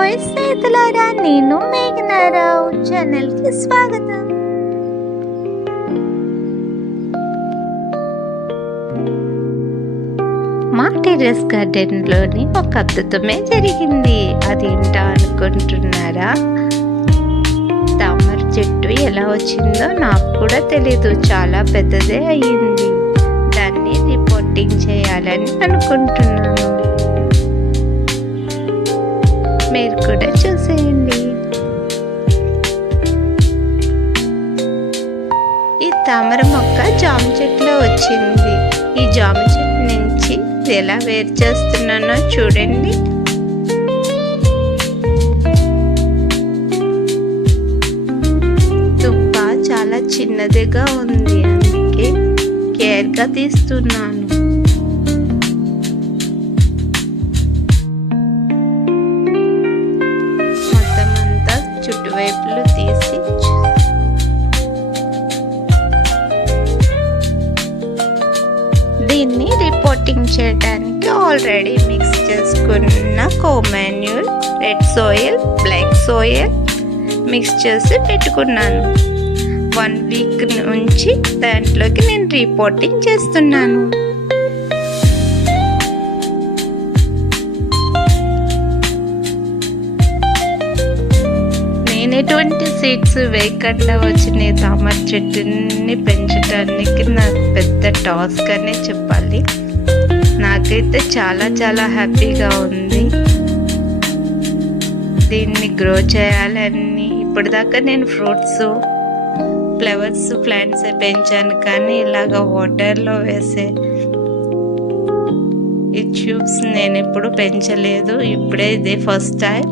ఓయ్ స్నేహితులారా, నేను మేఘనారావు ఛానల్కి స్వాగతం. మా టెర్రస్ గార్డెన్లోని ఒక అద్భుతమే జరిగింది. అదేంటో అనుకుంటున్నారా? తామర చెట్టు ఎలా వచ్చిందో నాకు కూడా తెలీదు. చాలా పెద్దదే అయ్యింది. దాన్ని రిపోర్టింగ్ చేయాలని అనుకుంటున్నాను. మీరు కూడా చూసేయండి. ఈ తామర మొక్క జామ చెట్టులో వచ్చింది. ఈ జామ చెట్టు నుంచి ఎలా వేరు చేస్తున్నానో చూడండి. దుంప చాలా చిన్నదిగా ఉంది, అందుకే కేర్గా తీస్తున్నాను. చుట్టువైపులు తీసి దీన్ని రిపోర్టింగ్ చేయడానికి ఆల్రెడీ మిక్స్ చేసుకున్న కోమాన్యూల్, red soil, black soil mix చేసి పెట్టుకున్నాను. 1 వీక్ నుంచి దాంట్లోకి నేను రిపోర్టింగ్ చేస్తున్నాను. ఎటువంటి సీడ్స్ వేయకుండా వచ్చిన తామర చెట్టుని పెంచడానికి నాకు పెద్ద టాస్క్ అనే చెప్పాలి. నాకైతే చాలా చాలా హ్యాపీగా ఉంది. దీన్ని గ్రో చేయాలని ఇప్పటిదాకా నేను ఫ్రూట్స్, ఫ్లవర్స్, ప్లాంట్స్ పెంచాను, కానీ ఇలాగ వాటర్లో వేసే ఈ ట్యూబ్స్ నేను ఎప్పుడు పెంచలేదు. ఇప్పుడే ఇదే ఫస్ట్ టైం.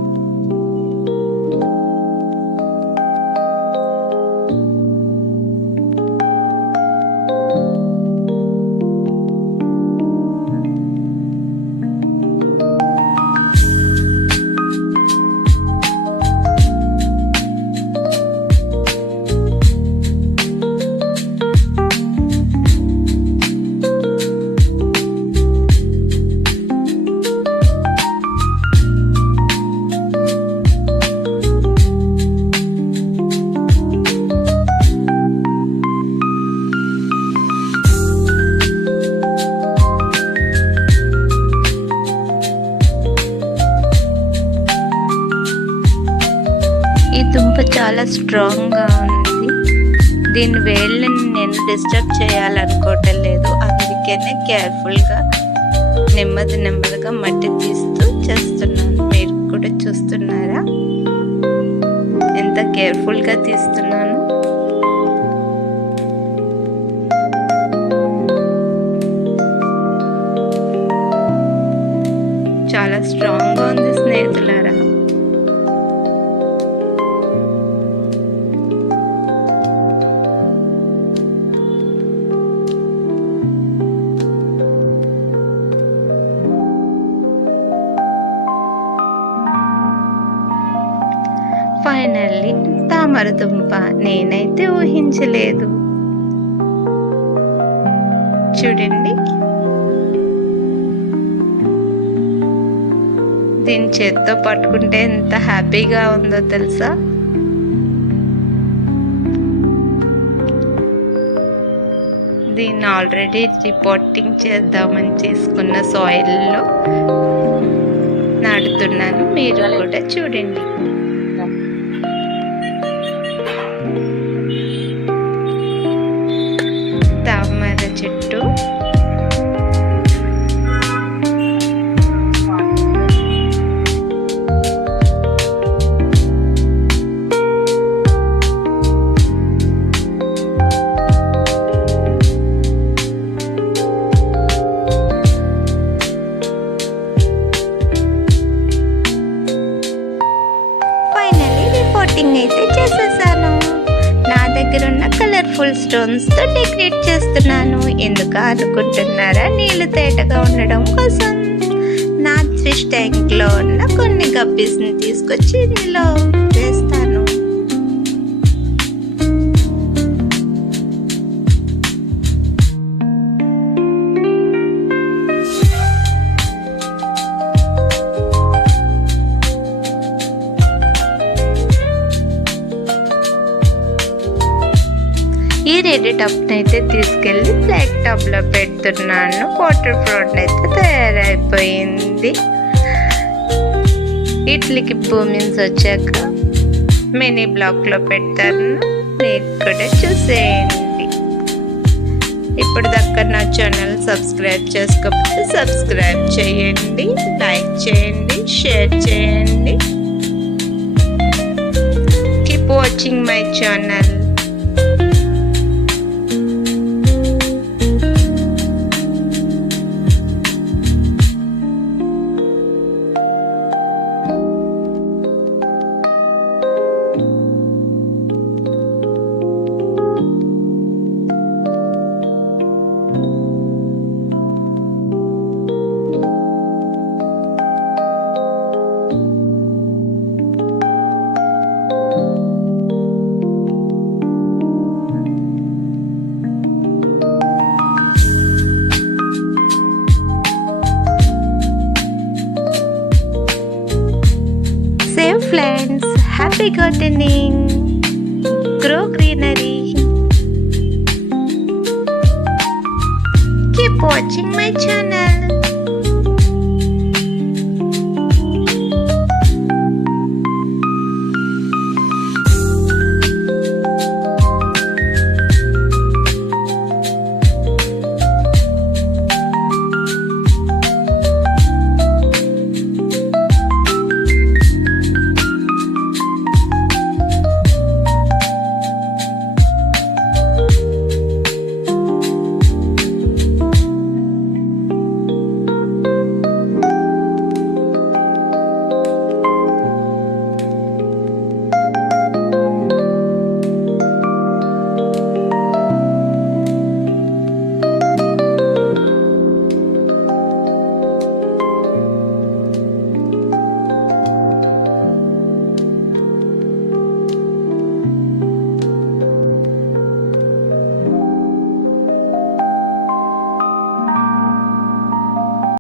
ఈ దుంప చాలా స్ట్రాంగ్గా ఉంది. దీని వేళ్ళని నేను డిస్టర్బ్ చేయాలనుకోవటం లేదు, అందుకనే కేర్ఫుల్గా నెమ్మదిగా మట్టి తీస్తూ చేస్తున్నాను. మీరు కూడా చూస్తున్నారా ఎంత కేర్ఫుల్గా తీస్తున్నాను? చాలా స్ట్రాంగ్గా ఉంది స్నేహితులారా. ఫైనల్లీ తామర దుంప నేనైతే ఊహించలేదు. చూడండి, దీని చేత్తో పట్టుకుంటే ఎంత హ్యాపీగా ఉందో తెలుసా? దీన్ని ఆల్రెడీ రిపోర్టింగ్ చేద్దామని తీసుకున్న సాయిల్లో నాటుతున్నాను. మీరు కూడా చూడండి. తామర చెట్టు అయితే చేసేసాను. నా దగ్గర ఉన్న కలర్ఫుల్ స్టోన్స్ తో డెకరేట్ చేస్తున్నాను. ఎందుకు అనుకుంటున్నారా? నీళ్లు తేటగా ఉండడం కోసం. నా ఫిష్ ట్యాంక్ లో ఉన్న కొన్ని గప్పీస్ ని తీసుకొచ్చి ఇందులో వేస్తాను. వేరే టబ్ని అయితే తీసుకెళ్ళి ఫ్లాట్ టబ్లో పెడుతున్నాను. వాటర్ ఫ్లోట్ అయితే తయారైపోయింది. ఇడ్లీకి బూమిన్స్ వచ్చాక మినీ బ్లాక్లో పెడతాను, మీరు కూడా చూసేయండి. ఇప్పుడు దాకా నా ఛానల్ సబ్స్క్రైబ్ చేసుకోకపోతే సబ్స్క్రైబ్ చేయండి, లైక్ చేయండి, షేర్ చేయండి. Keep watching my channel. Friends, happy gardening, grow greenery. Keep watching my channel.